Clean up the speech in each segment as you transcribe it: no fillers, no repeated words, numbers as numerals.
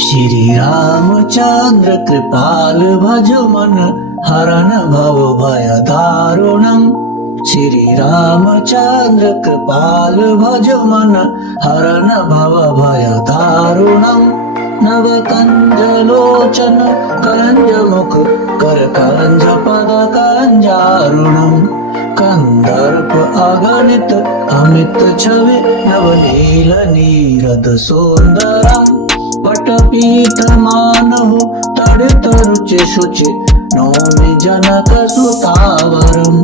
श्री रामचंद्र कृपाल भजो मन हरन भव भय दारुणम। श्री रामचंद्र कृपाल भजो मन हरन भव भय दारुणम। नव कंज लोचन कंज मुख कर कंज पद कंजारुणम। कंदर्प अगणित अमित छवि नवनील नीरद सुंदरम। पटपीत मानहु तड़ित रुचि शुचि नौमि जनक सुतावरम।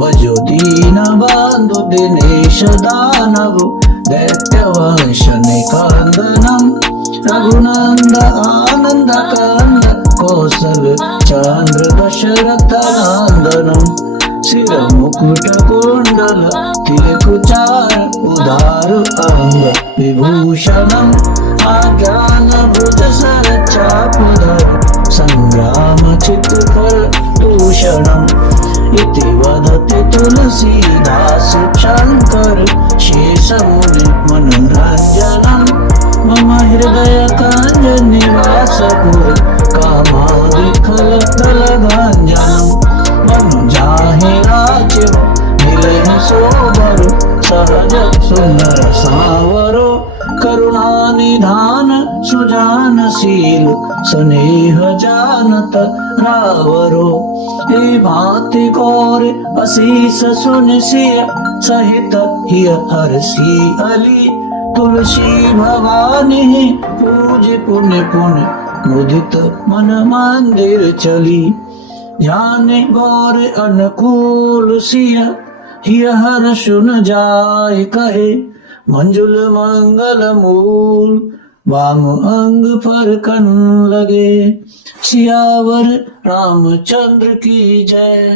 भजो दीन बंधु दिनेश दानव दैत्य वंश निकंदनम। रघुनंद आनंद कंद कौशल चंद्र दशरथ नंदनम। सिर मुकुट कुंडल तिलक चार उदार अंग विभूषणम। आज्ञान भुज सर चापधर संग्राम चित्तकर दूषणम। इति वदति तुलसीदास शंकर शेष मुनि मनोरंजनम। मम हृदय कंज निवास पुर कामादिखल दल भंजनम। मनु जाहि राजीव मिलहि सोबर सहज सुंदर सावरो। करुणा निधान सुजानशील स्नेह जानत रावरो। हे भांति गौर असीस सुनिसिय सहित हिय हरषि अली। तुलसी भवानी पूज पुण्य पुण्य मुदित मन मंदिर चली। ध्यान गौर अनुकूल सिय हिय हर सुन जाय कहे। मंजुल मंगल मूल वाम अंग पर कन लगे। सियावर रामचंद्र की जय।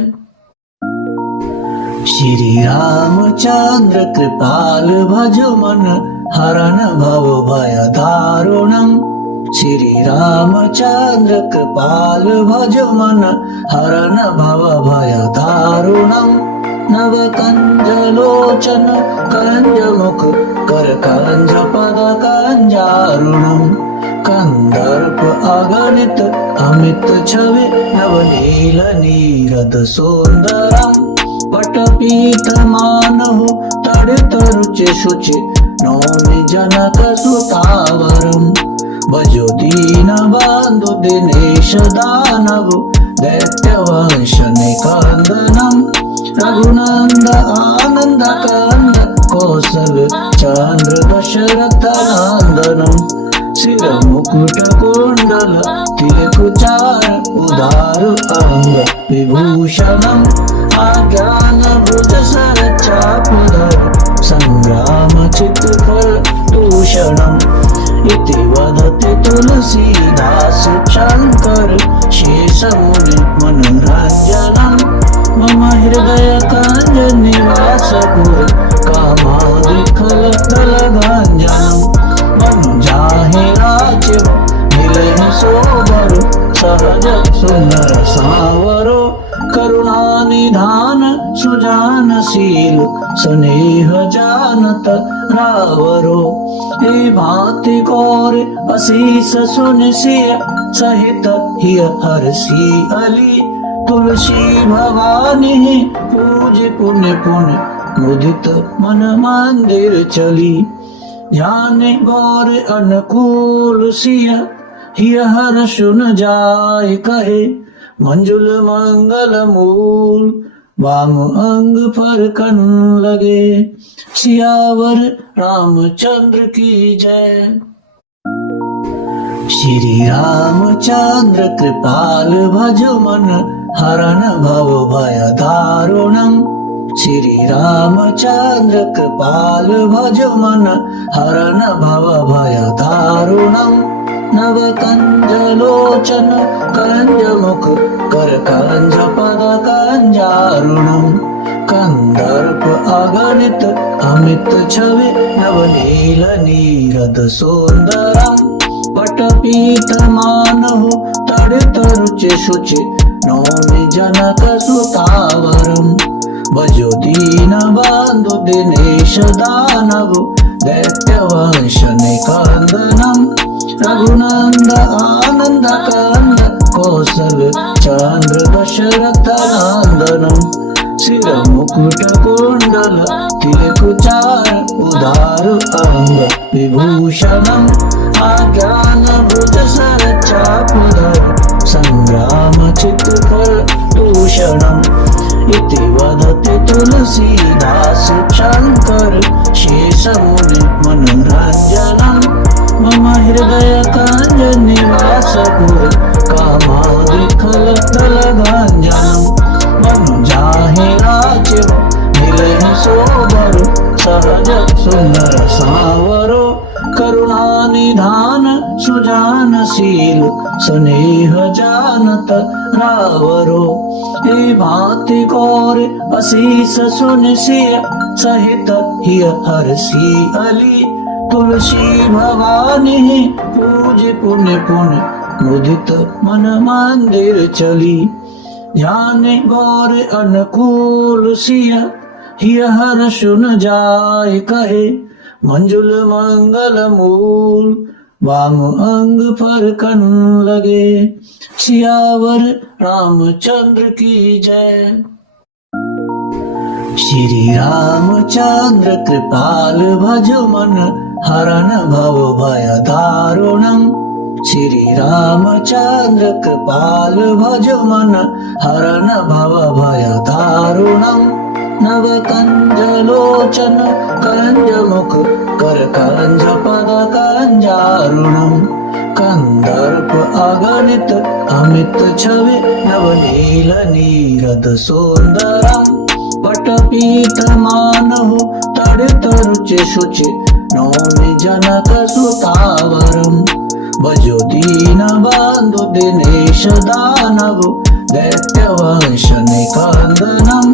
श्री रामचंद्र कृपाल भजो मन हरन भव भय दारुणम। श्री रामचंद्र कृपाल भजो मन हरन भव भय दारुणम। नव कंज लोचन कंज मुख कर कंज पद कंजारुणम। कंदर्प अगणित अमित छवि नवनील नीरद सुंदरम। पटपीत मानहु तड़ित रुचि शुचि नौमि जनक सुतावरम। भजो दीन बंधु दिनेश दानव दैत्य वंश निकंदनम। रघुनंद आनंद कंद कौशल चंद्र दशरथ नंदनम। सिर मुकुट कुंडल तिलक चार उदार अंग विभूषणम। आज्ञान भुज सर चापधर संग्राम चित्तकर दूषणम। इति वदति तुलसीदास शंकर शेष मुनि मनोरंजनम। मम हृदय कंज निवास पुर कामादिखल दल भंजनम। मनु जाहि राजीव मिलहि सोबर सहज सुंदर सावरो। करुणा निधान सुजानशील स्नेह जानत रावरो। हे भांति गौर असीस सुनिसिय सहित हिय हरषि अली। तुलसी भवानी पूज पुण्य पुण्य मुदित मन मंदिर चली। ध्यान गौर अनुकूल सिय हिय हर सुन जाय कहे। मंजुल मंगल मूल वाम अंग पर कन लगे। सियावर रामचंद्र की जय। श्री रामचंद्र कृपाल भजो मन हरन भव भय दारुणम। श्री रामचंद्र कृपाल भजो मन हरन भव भय दारुणम। नव कंज लोचन कंज मुख कर कंज पद कंजारुणम। कंदर्प अगणित अमित छवि नवनील नीरद सुंदरम। पटपीत मानहु तड़ित रुचि शुचि नौमि जनक सुतावरम। भजो दीन बंधु दिनेश दानव दैत्य वंश निकंदनम। रघुनंद आनंद कंद कौशल चंद्र दशरथ नंदनम सिर मुकुट कुंडल तिलकुचार उदार अंग विभूषणम आज्ञान भुज सर चापधर संग्राम चित्तकर दूषणम इति वदति तुलसीदास शंकर शेषमुनि मनोरंजनम मम हृदय कांज निवासपुर कामादिखल दलगांजनम मनु जाहे राज्य मिलहि सोबर सहज सुंदर सावरो करुणा निधान सुजानशील स्नेह जानत रावरो हे भांति गौर असीस सुनिसिय सहित हिय हरसी अली तुलसी भवानी पूज पुण्य पुण्य मुदित मन मंदिर चली ध्यान गौर अनुकूल सिय हिय हर सुन जाय कहे मंजुल मंगल मूल वाम अंग पर कन लगे सियावर रामचंद्र की जय। श्री रामचंद्र कृपाल भजो मन हरण भव भय दारुणम श्री रामचंद्र कृपाल भजो मन हरण भव भय दारुणम नव कंज लोचन कंज मुख कर कंज पद कंजारुणम कंदर्प अगणित अमित छवि नवनील नीरद सुंदरम पटपीत मानहु तड़ित रुचि शुचि नौमि जनक सुतावरम भजो दीन बंधु दिनेश दानव दैत्य वंश निकंदनम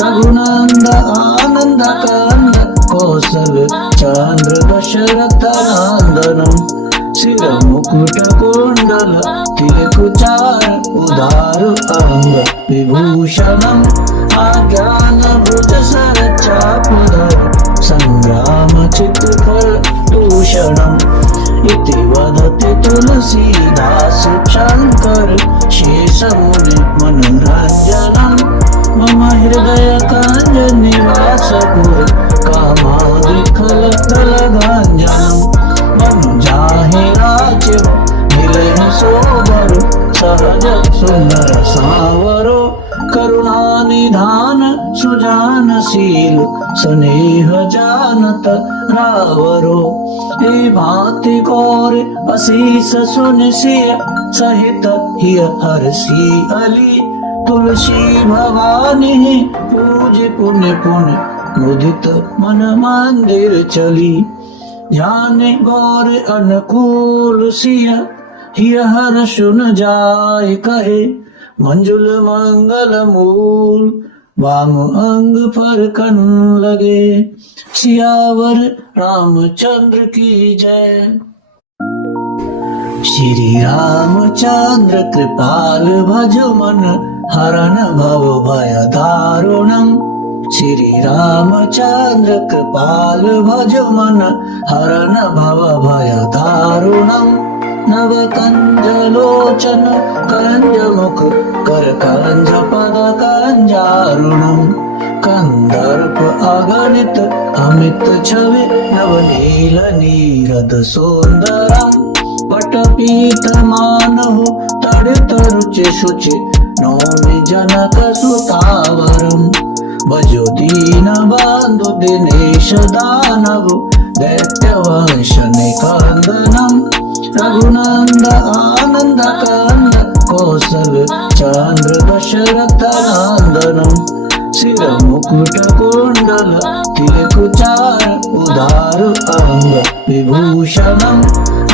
रघुनंद आनंद कंद कौशल चंद्र दशरथ नंदनम सिर मुकुट कुंडल तिलकुचार उदार अंग विभूषणम आज्ञान भुज सर चापधर संग्राम चित्तकर दूषणम इति वदति तुलसीदास शंकर शेषमुनि मनोरंजनम मम हृदय कांज निवासपुर कामादिखल दलगांजनम मनु जाहे राज्य मिलहि सोबर सहज सुंदर सावरो करुणा निधान सुजानशील स्नेह जानत रावरो हे भांति गौर असीस सुनिसिय सहित हिय हरसी अली तुलसी भवानी पूज पुण्य पुण्य मुदित मन मंदिर चली ध्यान गौर अनुकूल सिय हिय हर सुन जाय कहे मंजुल मंगल मूल वाम अंग पर कन लगे सियावर रामचंद्र की जय। श्री रामचंद्र कृपाल भजो मन हरण भव भय दारुणम श्री रामचंद्र कृपाल भजो मन हरण भव भय दारुणम नव कंज लोचन कंज मुख कर कंज पद कंजारुणम कंदर्प अगणित अमित छवि नवनील नीरद सुंदरम पटपीत मानहु तड़ित रुचि शुचि नौमि जनक सुतावरम भजो दीन बंधु दिनेश दानव दैत्य वंश निकंदनम रघुनंद आनंद कंद कौशल चंद्र दशरथ नंदनम सिर मुकुट कुंडल तिलकुचार उदार अंग विभूषणम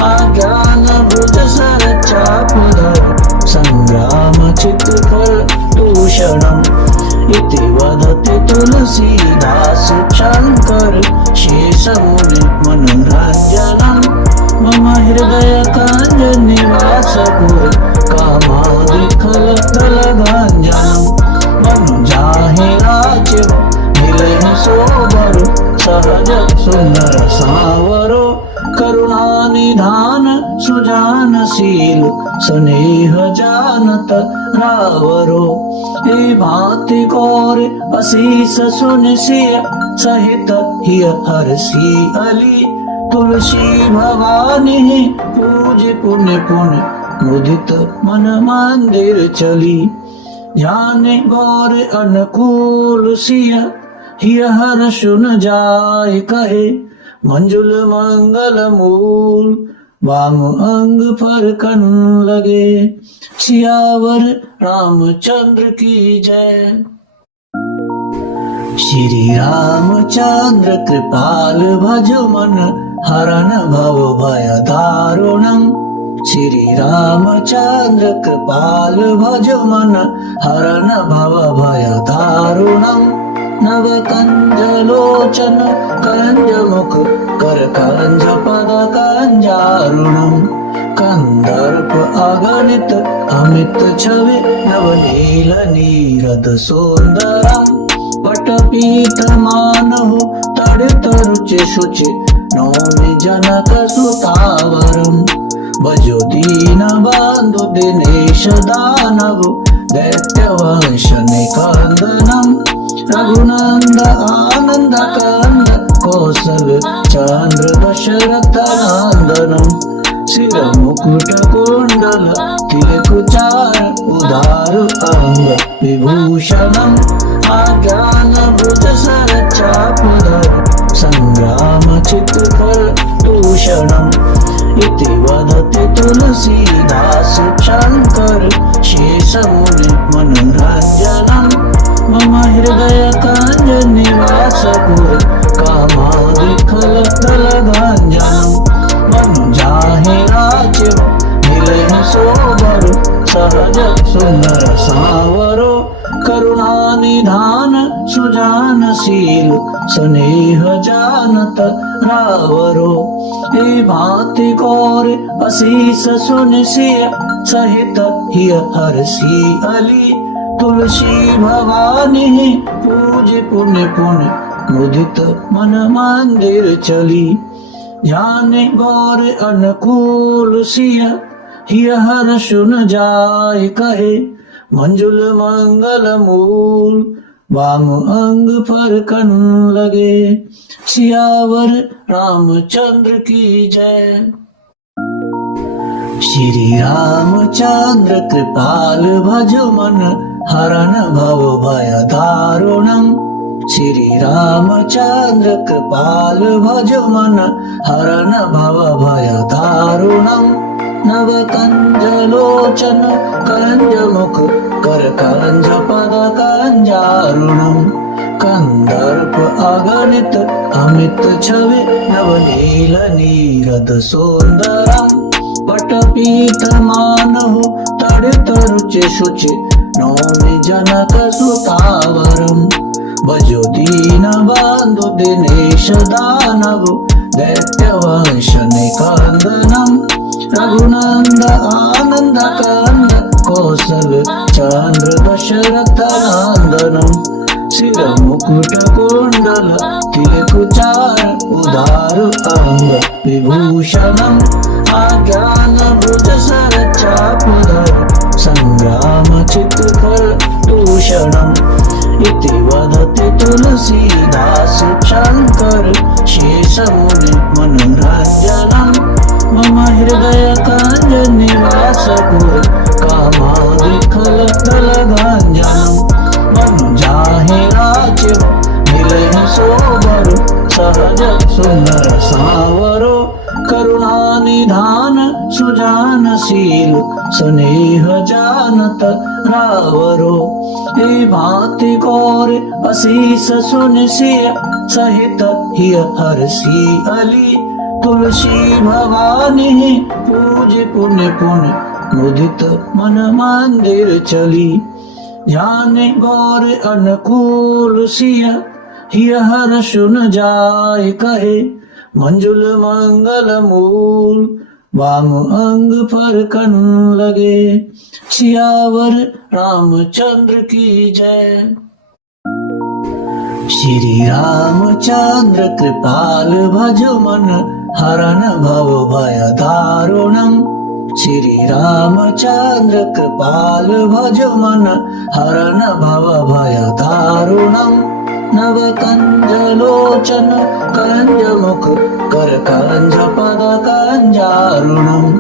आज्ञान भुज सर चापधर संग्राम चित्तकर दूषणम इति वदति तुलसीदास शंकर शेषमुनि मनोरंजनम मम हृदय कांज निवासपुर कामादिखल दलगांजनम मनु जाहे राज्य मिलहि सोबर सहज सुंदर सावरो करुणा निधान सुजानशील स्नेह जानत रावरो। ए भांति गौर असीस सुन सिय सहित हिय हर्षि अली। तुलसी भवानी पूज पुण्य पुण्य मुदित मन मंदिर चली। जाने गौर अनुकूल सिय हिय हर सुन जाय कहे। मंजुल मंगल मूल वाम अंग फरकन लगे। सियावर रामचंद्र की जय। श्री रामचंद्र कृपाल भजो मन हरन भव भय दारुणम। श्री रामचंद्र कृपाल भजो मन हरन भव भय दारुणम। नव कंज लोचन कंज मुख कर कंज पद कंजारुणम। कंदर्प अगणित अमित छवि नवनील नीरद सुंदरम। पटपीत मानहु तड़ित रुचि शुचि नौमि जनक सुतावरम। भजो दीन बंधु दिनेश दानव दैत्य वंश निकंदनम। रघुनंद आनंद कंद कौशल चंद्र दशरथ नंदनम। सिर मुकुट कुंडल तिलक चार उदार अंग विभूषणम। आज्ञान भुज सर चापधर संग्राम चित्तकर दूषणम। इति वदति तुलसीदास शंकर शेष मुनि मनोरंजनम। मम हृदय कांज निवास पुर कामादिखल दल गांजनम। मनु जाहि राज्य मिलहि सोबर सहज सुंदर सावरो। करुणा निधान सुजानशील स्नेह जानत रावरो। ए भांति गौर असीस सुन सिय सहित हिय हर्षि अली। तुलसी भवानी पूज पुण्य पुण्य मुदित मन मंदिर चली। जाने गौर अनुकूल सिय हिय हर सुन जाय कहे। मंजुल मंगल मूल वाम अंग फरकन लगे। सियावर रामचंद्र की जय। श्री रामचंद्र कृपाल भजो मन हरन भव भय दारुणम। श्री रामचंद्र कृपाल भजो मन हरन भव भय दारुणम। नव कंज लोचन कंज मुख कर कंज पद कंजारुणम। कंदर्प अगणित अमित छवि नवनील नीरद सुंदरम। पटपीत मानहु तड़ित रुचि शुचि नौमि जनक सुतावरम। भजो दीन बंधु दिनेश दानव दैत्य वंश निकंदनम। रघुनंद आनंद कंद कौशल चंद्र दशरथ नंदनम। सिर मुकुट कुंडल तिलक चार उदार अंग विभूषणम। आज्ञान भुज सर चापधर संग्राम चित्तकर दूषणम। इति वदति तुलसीदास शंकर शेष मुनि मनोरंजनम। मम हृदय कांज निवास पुर कामादिखल दल गांजनम। मनु जाहि राज्य मिलहि सोबर सहज सुंदर सावरो। करुणा निधान सुजानशील स्नेह जानत रावरो। ए भांति गौर असीस सुन सिय सहित हिय हर्षि अली। तुलसी भवानी पूज पुण्य पुण्य मुदित मन मंदिर चली। जाने गौर अनुकूल सिय हिय हर सुन जाय कहे। मंजुल मंगल मूल वाम अंग फरकन लगे। सियावर रामचंद्र की जय। श्री रामचंद्र कृपाल भजो मन हरण भव भय दारुणम् श्री रामचंद्र कृपाल भज मन हरण भव भय दारुणम् नव कंज लोचन कंज मुख कर कंज पद कंजारुणम्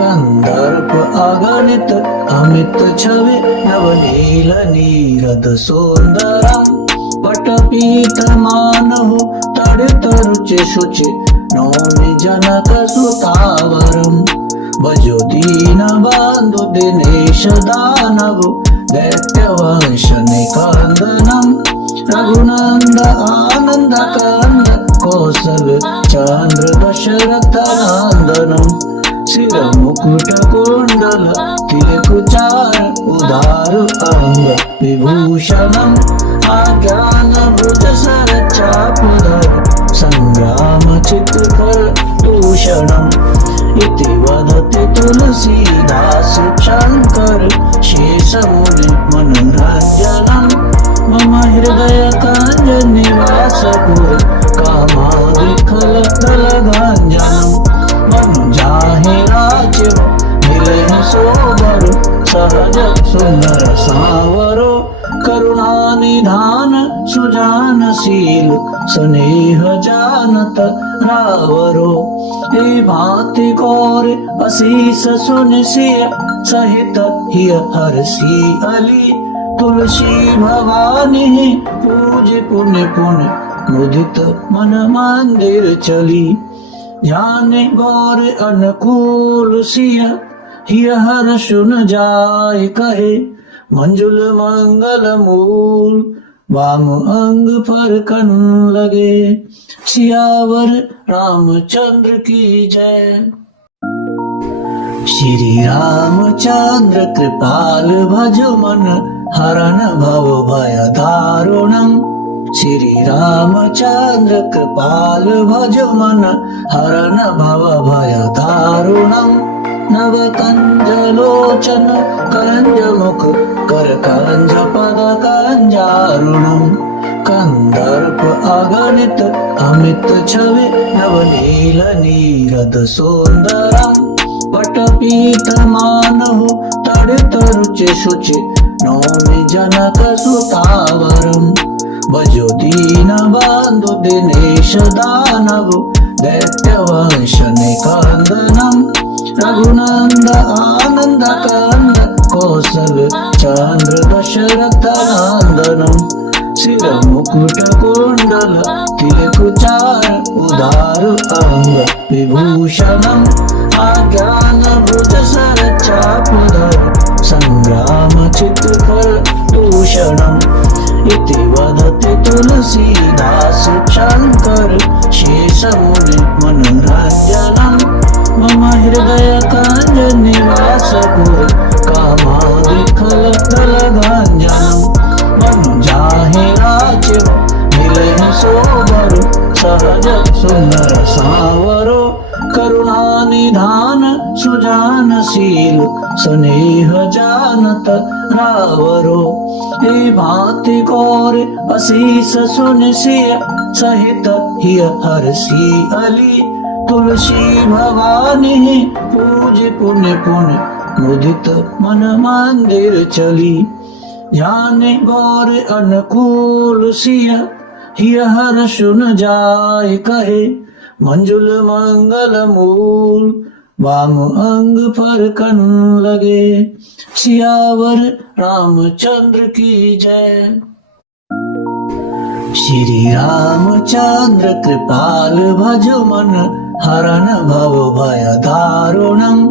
कंदर्प अगणित अमित छवि नवनील नीरद सुंदरम् पटपीत मानहु तड़ित रुचि शुचि नौमि जनक सुतावरम् भजो दीन बंधु दिनेश दानव दैत्य वंश निकंदनम् रघुनंद आनंद कंद कौशल चंद्र दशरथ नंदनम् सिर मुकुट कुंडल तिलकुचार उदार अंग विभूषणम् आज्ञान भुज सर चापधर संग्राम चित्तकर दूषणम् इति वदति तुलसीदास शंकर शेषमुनि मनोरंजनम् मम हृदय कांज निवासपुर कामादिखल दलगांजनम् मनु जाहि राज्य मिलहि सोबर सहज सुंदर सावरो करुणा निधान सुजानशील स्नेह जानत रावरो हे भांति कौर असीस सुनिसिय सहित हिय हरसी अली तुलसी भवानी पूज पुण्य पुण्य मुदित मन मंदिर चली ध्यान गौर अनुकूल सिय हिय हर सुन जाय कहे मंजुल मंगल मूल वाम अंग पर कन लगे सियावर रामचंद्र की जय। श्री रामचंद्र कृपाल भजो मन हरण भव भय दारुणम् श्री रामचंद्र कृपाल भजो मन हरण भव भय दारुणम् नव कंज लोचन कंज मुख कर कंज पद कंजारुणम् कंदर्प अगणित अमित छवि नवनील नीरद सुंदरम् पटपीत मानहु तड़ित रुचि शुचि नौमि जनक सुतावरम् भजो दीन बंधु दिनेश दानव दैत्य वंश निकंदनम् रघुनंद आनंद कंद कौशल चंद्र दशरथ नंदनम् सिर मुकुट कुंडल तिलकुचार उदार अंग विभूषणम् आज्ञान भुज सर चापधर संग्राम चित्तकर दूषणम् इति वदति तुलसीदास शंकर शेषमुनि मनोरंजनम् मम हृदय कांज निवासपुर कामादिखल दलगांजनम् मनु जाहि राज्य मिलहि सोबर सहज सुंदर सावरो करुणा निधान सुजानशील स्नेह जानत रावरो हे भांति कौर असीस सुनिसिय सहित हिय हरसी अली तुलसी भवानी पूज पुण्य पुण्य मुदित मन मंदिर चली ध्यान गौर अनुकूल सिय हिय हर सुन जाय कहे मंजुल मंगल मूल वाम अंग पर कन लगे सियावर रामचंद्र की जय। श्री रामचंद्र कृपाल भजो मन हरण भव भय दारुणम्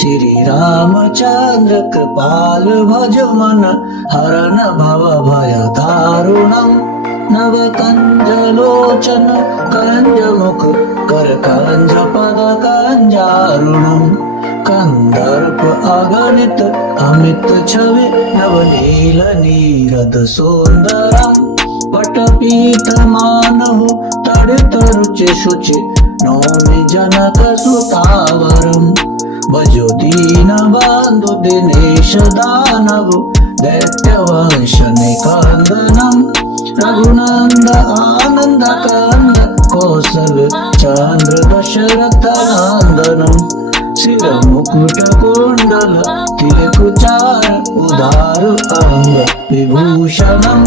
श्री रामचंद्र कृपाल भजो मन हरण भव भय दारुणम् नव कंज लोचन कंज मुख कर कंज पद कंजारुणम् कंदर्प अगणित अमित छवि नवनील नीरद सुंदरम् पटपीत मानहु तड़ित रुचि शुचि नौमि जनक सुतावरम् भजो दीन बंधु दिनेश दानव दैत्य वंश निकंदनम् रघुनंद आनंद कंद कौशल चंद्र दशरथ नंदनम सिर मुकुट कुंडल तिलकुचार उदार अंग विभूषणम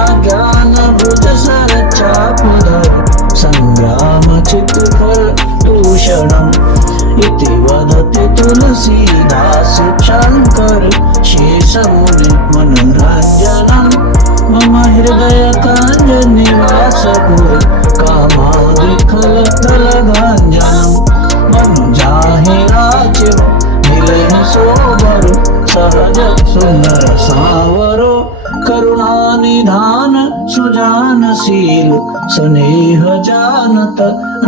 आज्ञान भुज सर चापधर संग्राम चित्तकर दूषणम इति वदति तुलसीदास शंकर शेषमुनि मनोरंजनम मम हृदय कांज निवास पुर कामादिखलकलगांजनम मनु जाहि राज्य मिलहि सोबर सहज सुंदर सावरो करुणा निधान सुजानशील स्नेह जानत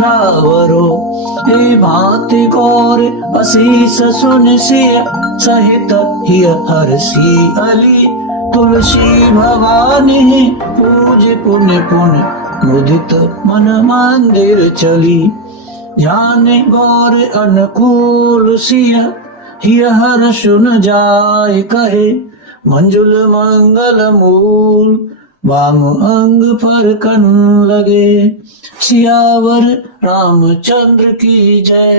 रावरो हे भांति गौर असीस सुनसिय सहित हिय हरसी अली तुलसी भवानी पूज पुण्य पुण्य मुदित मन मंदिर चली ध्यान गौर अनुकूल सिय हिय हर सुन जाय कहे मंजुल मंगल मूल वाम अंग पर कन लगे सियावर रामचंद्र की जय।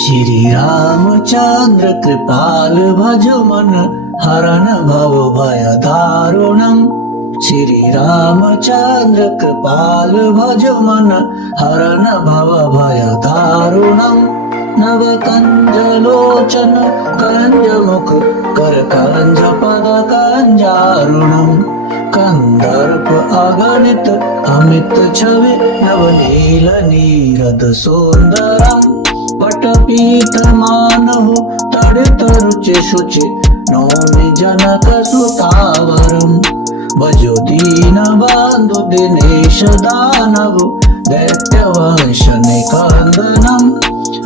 श्री रामचंद्र कृपाल भजो मन हरन भव भय दारुणम श्री रामचंद्र कृपाल भजो मन हरन भव भय दारुणम नव कंज लोचन कंज मुख कर कंज पद कंजारुणम कंदर्प अगणित अमित छवि नवनील नीरद सुंदरम पटपीत मानहु तड़ित रुचि शुचि नौमि जनक सुतावरम भजो दीन बंधु दिनेश दानव दैत्य वंश निकंदनम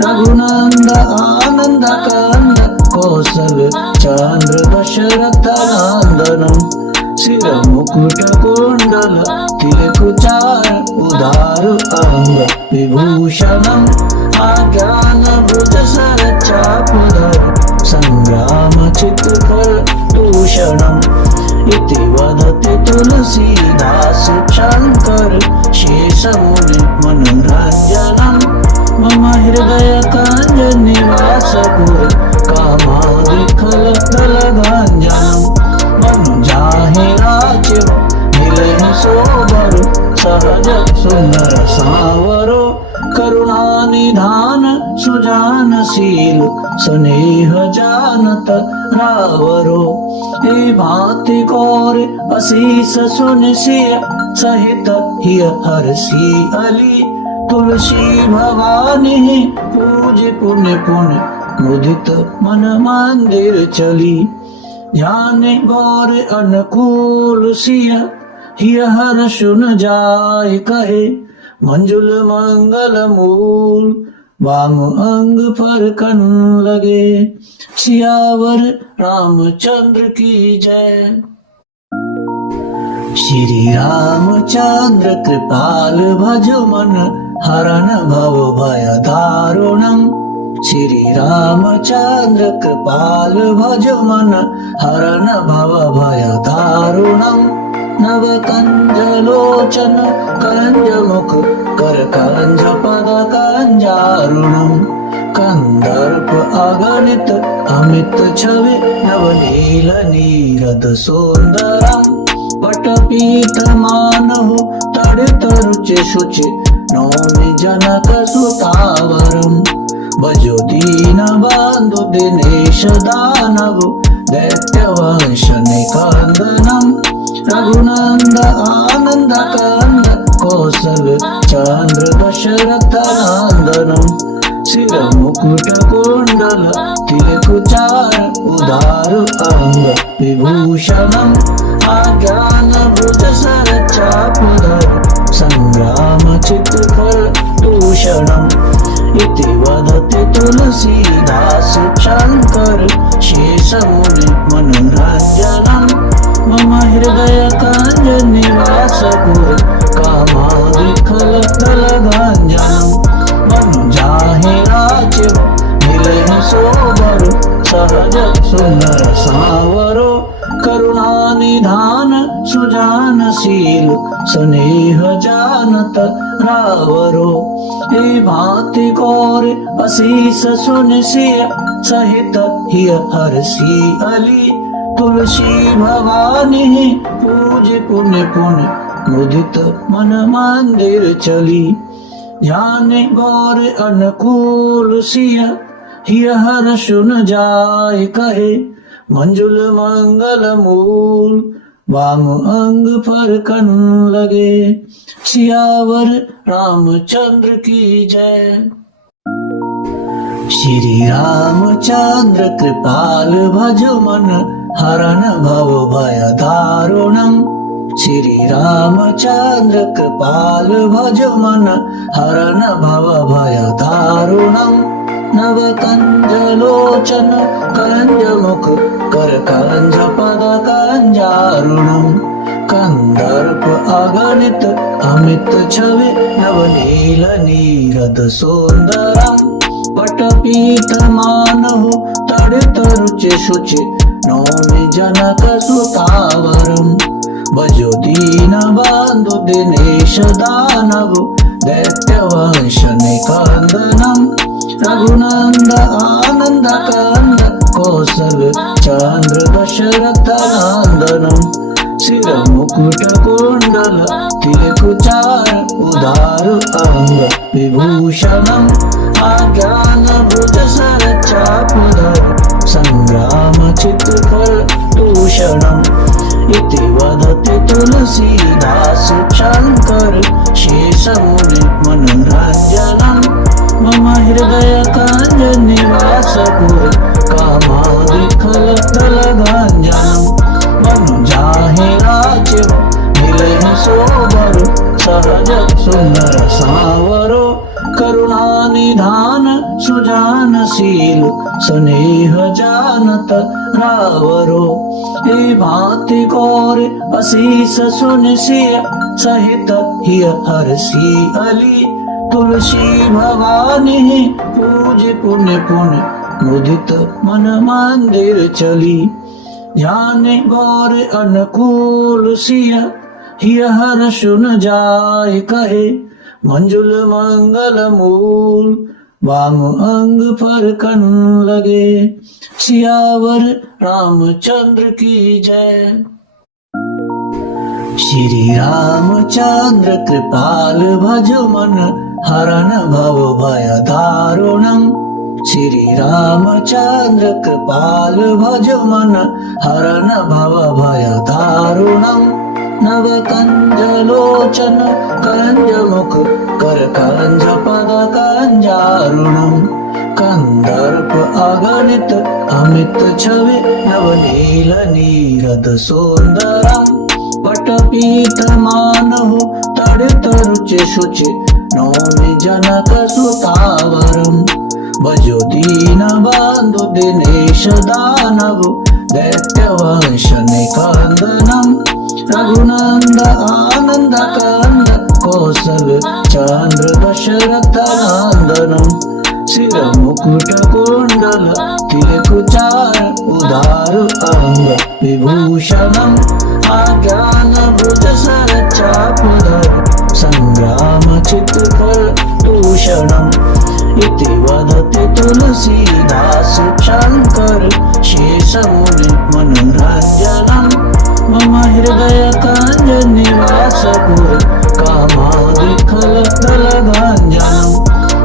रघुनंद आनंद कंद कौशल चंद्र दशरथ नंदनम सिर मुकुट कुंडल तिलकुचार उदार अंग विभूषणम आज्ञान भुज सर चापधर संग्राम चित्तकर दूषणम इति वदति तुलसीदास शंकर शेषमुनि मनोरंजनम मम हृदय कांज निवास पुर कामादिखलकलगांजनम मनु जाहि राज्य मिलहि सोबर सहज सुंदर सावरो करुणा निधान सुजानशील स्नेह जानत रावरो हे भांति गौर असीस सुनसिय सहित हिय हरसी अली तुलसी भवानी पूज पुण्य पुण्य मुदित मन मंदिर चली ध्यान गौर अनुकूल सिय हिय हर सुन जाय कहे मंजुल मंगल मूल वाम अंग पर कन लगे सियावर रामचंद्र की जय। श्री रामचंद्र कृपाल भजो मन हरन भव भय दारुणम श्री रामचंद्र कृपाल भजो मन हरन भव भय दारुणम नव कंज लोचन कंज मुख कर कंज पद कंजारुणम कंदर्प अगणित अमित छवि नवनील नीरद सुंदरम पटपीत मानहु तड़ित रुचि शुचि नौमि जनक सुतावरम भजो दीन बंधु दिनेश दानव दैत्य वंश निकंदनम रघुनंद आनंद कंद कौशल चंद्र दशरथ नंदनम सिर मुकुट कुंडल तिलकुचार उदार अंग विभूषणम आज्ञान भुज सर चापधर संग्राम चित्तकर दूषणम इति वदति तुलसीदास शंकर शेषमुनि मनोरंजनम मम हृदय कांज निवास पुर कामादिखलकलगांजनम मनु जाहि राज्य मिलहि सोबर सहज सुंदर सावरो करुणा निधान सुजानशील स्नेह जानत रावरो। हे भांति गौर असीस सुन सिय सहित हिय हरसी अली। तुलसी भवानी पूज पुण्य पुण्य मुदित मन मंदिर चली। ध्यान गौर अनुकूल सिय हिय हर सुन जाय कहे। मंजुल मंगल मूल वाम अंग फरकन लगे। सियावर रामचंद्र की जय। श्री रामचंद्र कृपाल भजो मन हरन भव भय दारुणम। श्री रामचंद्र कृपाल भजो मन हरन भव भय दारुणम। नव कंज लोचन कंज मुख कर कंज पद कंजारुणम। कंदर्प अगणित अमित छवि नवनील नीरद सुंदरम। पटपीत मानहु तड़ित रुचि शुचि नौमि जनक सुतावरम। भजो दीन बंधु दिनेश दानव दैत्य वंश निकंदनम। रघुनंद आनंद कंद कौशल चंद्र दशरथ नंदनम। सिर मुकुट कुंडल तिलक चार उदार अंग विभूषणम। आज्ञान भुज सर चापधर संग्राम चित्तकर दूषणम। इति वदति तुलसीदास शंकर शेष मुनि मनोरंजनम। मम हृदय कंज निवास पुर कामादिखल दल गंजनम। मनु जाहि राज्य मिलहि सोबर सहज सुंदर सावरो। करुणा निधान सुजानशील स्नेह जानत रावरो। हे भांति गौर असीस सुन सिय सहित हिय हरसी अली। तुलसी भवानी पूज पुण्य पुण्य मुदित मन मंदिर चली। ध्यान गौर अनुकूल सिय हिय हर सुन जाय कहे। मंजुल मंगल मूल वाम अंग फरकन लगे। सियावर रामचंद्र की जय। श्री रामचंद्र कृपाल भजो मन हरन भव भय दारुणम। श्री रामचंद्र कृपाल भजो मन हरन भव भय दारुणम। नव कंज लोचन कंज मुख कर कंज पद कंजारुणम। कंदर्प अगणित अमित छवि नवनील नीरद सुंदरम। पटपीत मानहु तड़ित रुचि शुचि नौमि जनक सुतावरम। भजो दीन बंधु दिनेश दानव दैत्य वंश निकंदनम। रघुनंद आनंद कंद कौशल चंद्र दशरथ नंदनम। सिर मुकुट कुंडल तिलक चार उदार अंग विभूषणम। आज्ञान भुज सर चापधर संग्राम चित्तकर दूषणम। इति वदति तुलसीदास शंकर शेष मुनि मनोरंजनम। मम हृदय कंज निवास पुर कामादिखल दल गंजनम।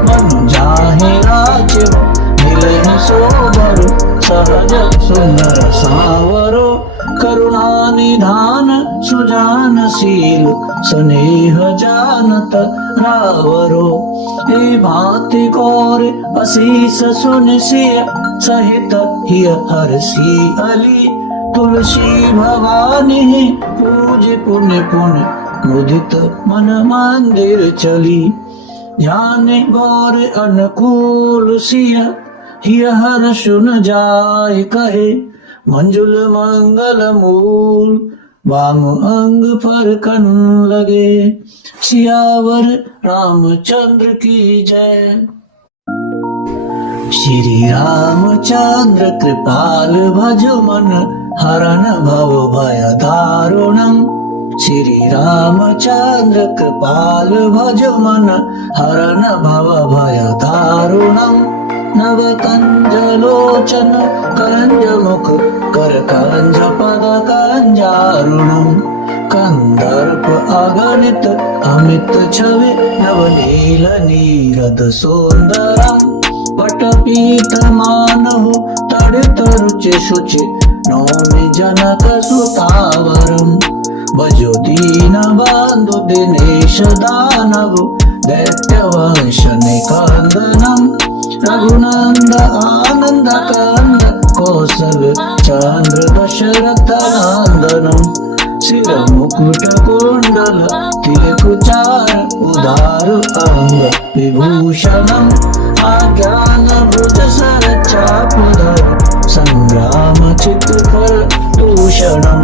मनु जाहि राज्य मिलहि सोबर सहज सुंदर सावरो। करुणा निधान सुजानशील स्नेह जानत रावरो। हे भांति गौर असीस सुन सिय सहित हिय हरसी अली। तुलसी भवानी पूज पुण्य पुण्य मुदित मन मंदिर चली। ध्यान गौर अनुकूल सिय हिय हर सुन जाय कहे। मंजुल मंगल मूल वाम अंग फरकन लगे। सियावर रामचंद्र की जय। श्री रामचंद्र कृपाल भजो मन हरन भव भय दारुणम। श्रीरामचन्द्र कृपाल भज मन हरन भव भय दारुणम् नवकञ्जलोचन कञ्जमुख करकञ्ज पद कञ्जारुणम् कंदर्प अगणित अमित छवि नवनील नीरद सुंदरम पटपीत मानहु तड़ित रुचि शुचि नौमि जनक सुतावरम भजो दीन बंधु दिनेश दानव दैत्य वंश निकंदनम रघुनंद आनंद कंद कौशल चंद्र दशरथ नंदनम सिर मुकुट कुंडल तिलकुचार उदार अंग विभूषणम आज्ञान भुज सर चापधर संग्राम चित्तकर दूषणम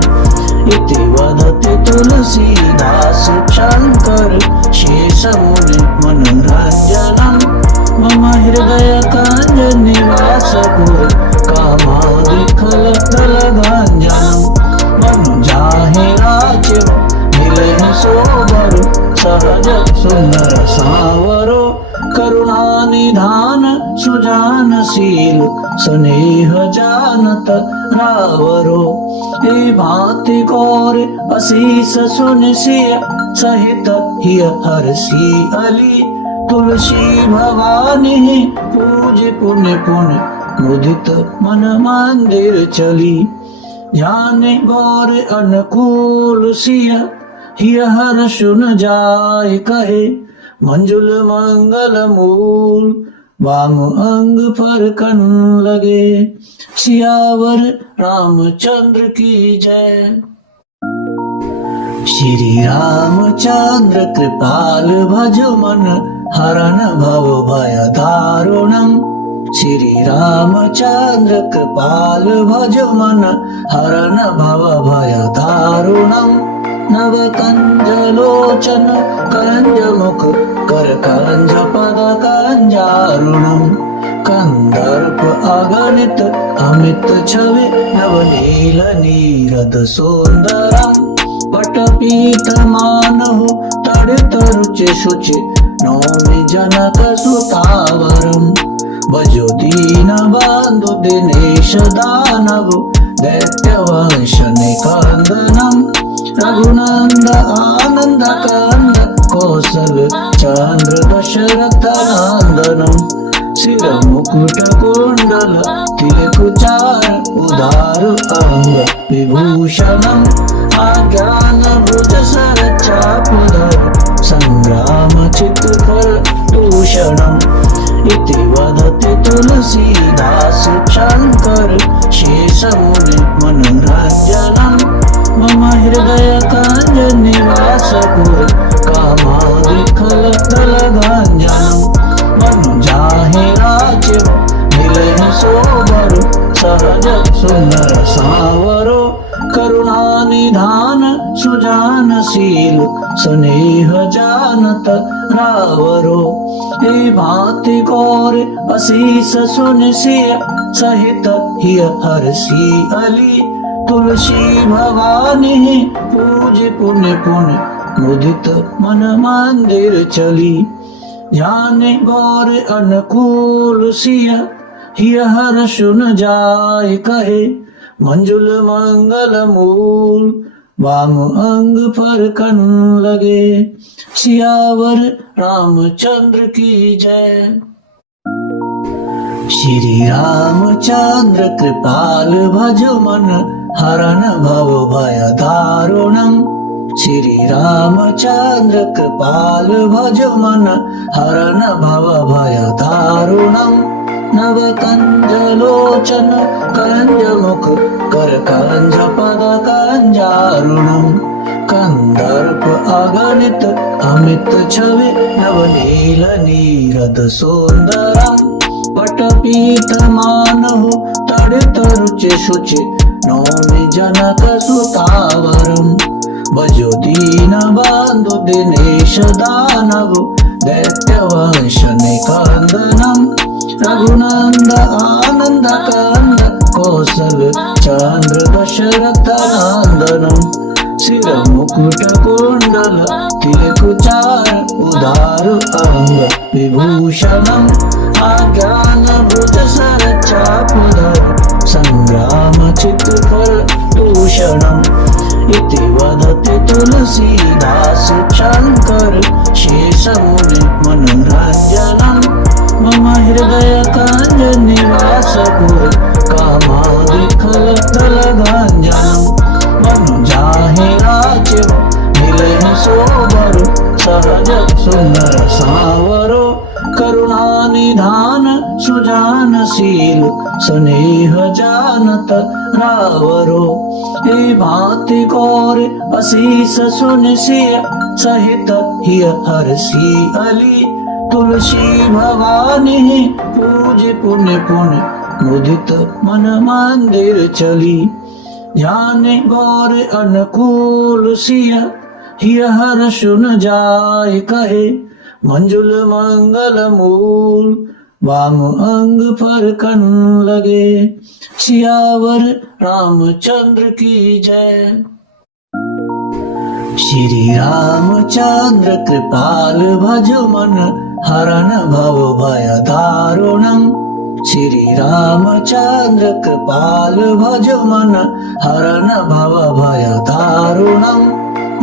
इति वदति तुलसीदास शंकर शेष मुनि मनोरंजनम मम हृदय कांज निवास पुर कामादिखल दलगांजनम मनु जाहे राज्य मिलहि सोबर सहज सुंदर सावरो करुणा निधान सुजानशील स्नेह जानत रावरो हे भांति गौर असीस सुनिसिय सहित हिय हर्षि अली तुलसी भवानी पूज पुण्य पुण्य मुदित मन मंदिर चली ध्याने गौर अनुकूल सिय हिय हर्ष न जाय कहे मंजुल मंगल मूल वाम अंग पर कन लगे सियावर रामचंद्र की जय। श्री रामचंद्र कृपाल भजो मन हरन भव भय दारुणम् श्री रामचंद्र कृपाल भजो मन हरन भव भय दारुणम् नवकञ्जलोचन कञ्जमुख करकञ्ज पद कञ्जारुणम् कंदर्प अगणित अमित छवि नवनील नीरद सुंदरम पटपीत मानहु तड़ित रुचि शुचि नौमि जनक सुतावरम भजो दीन बंधु दिनेश दानव दैत्य वंश निकंदनम रघुनंद आनंद कंद कौशल चंद्र दशरथ नंदनम सिर मुकुट कुंडल तिलकुचार उदार अंग विभूषणम आज्ञान भुज सर चापधर संग्राम चित्तकर दूषणम इति वदति तुलसीदास शंकर शेष मुनि मनोरंजनम मम हृदय कांज निवास पुर कामादिखल दलगांजनम मनु जाहे राज्य मिलहि सोबर सहज सुंदर सावरो करुणा निधान सुजानशील स्नेह जानत रावरो हे भांति गौर असीस सुनिसिय सहित हिय हर्षि अली तुलसी भवानी पूज पुण्य पुण्य मुदित मन मंदिर चली ध्याने गौर अनुकूल सिय हिय हर्ष न जाय कहे मंजुल मंगल मूल वाम अंग पर कन लगे सियावर रामचंद्र की जय। श्री रामचंद्र कृपाल भजो मन हरन भव भय दारुणम् श्री रामचंद्र कृपाल भजो मन हरन भव भय दारुणम् नवकञ्जलोचन कञ्जमुख करकञ्ज पद कञ्जारुणम् कंदर्प अगणित अमित छवि नवनील नीरद सुंदरम पटपीत मानहु तड़ित रुचि शुचि नौमि जनक सुतावरम भजो दीन बंधु दिनेश दानव दैत्य वंश निकंदनम रघुनंद आनंद कंद कौशल चंद्र दशरथ नंदनम सिर मुकुट कुंडल तिलक चार उदार अंग विभूषणम आज्ञान भुज सर चापधर संग्राम चित्तफल दूषणम इति वदति तुलसीदास शंकर शेषमुनि मनोरंजनम मम हृदय कांज निवासपुर कामादिखल दलगांजनम मनु जाहि राज्य मिलहि सोबर सहज सुंदर सावरो करुणा निधान सुजानशील स्नेह जानत रावरो हे भांति कौर असीस सुनिसिय सहित हिय हरसी अली तुलसी भवानी पूज पुण्य पुण्य मुदित मन मंदिर चली ध्यान गौर अनुकूल सिय हिय हर सुन जाय कहे मंजुल मंगल मूल वाम अंग पर कन लगे सियावर रामचंद्र की जय। श्री रामचंद्र कृपाल भजो मन हरण भव भय दारुणम श्री रामचंद्र कृपाल भजो मन हरण भव भय दारुणम